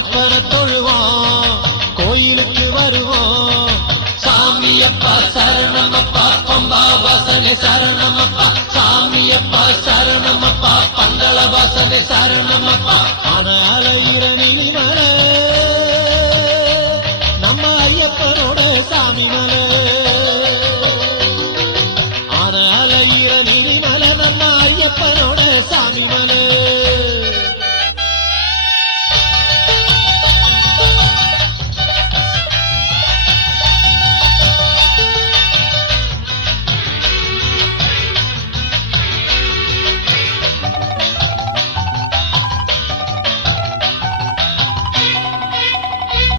ஐயப்பனை தொழுவோம் கோயிலுக்கு வருவோம் சாமியப்பா சரணமப்பா பம்பா வாசனை சரணமப்பா சாமியப்பா சரணமப்பா பந்தள வாசனை சரணமப்பா அன அலையிற நினிமலை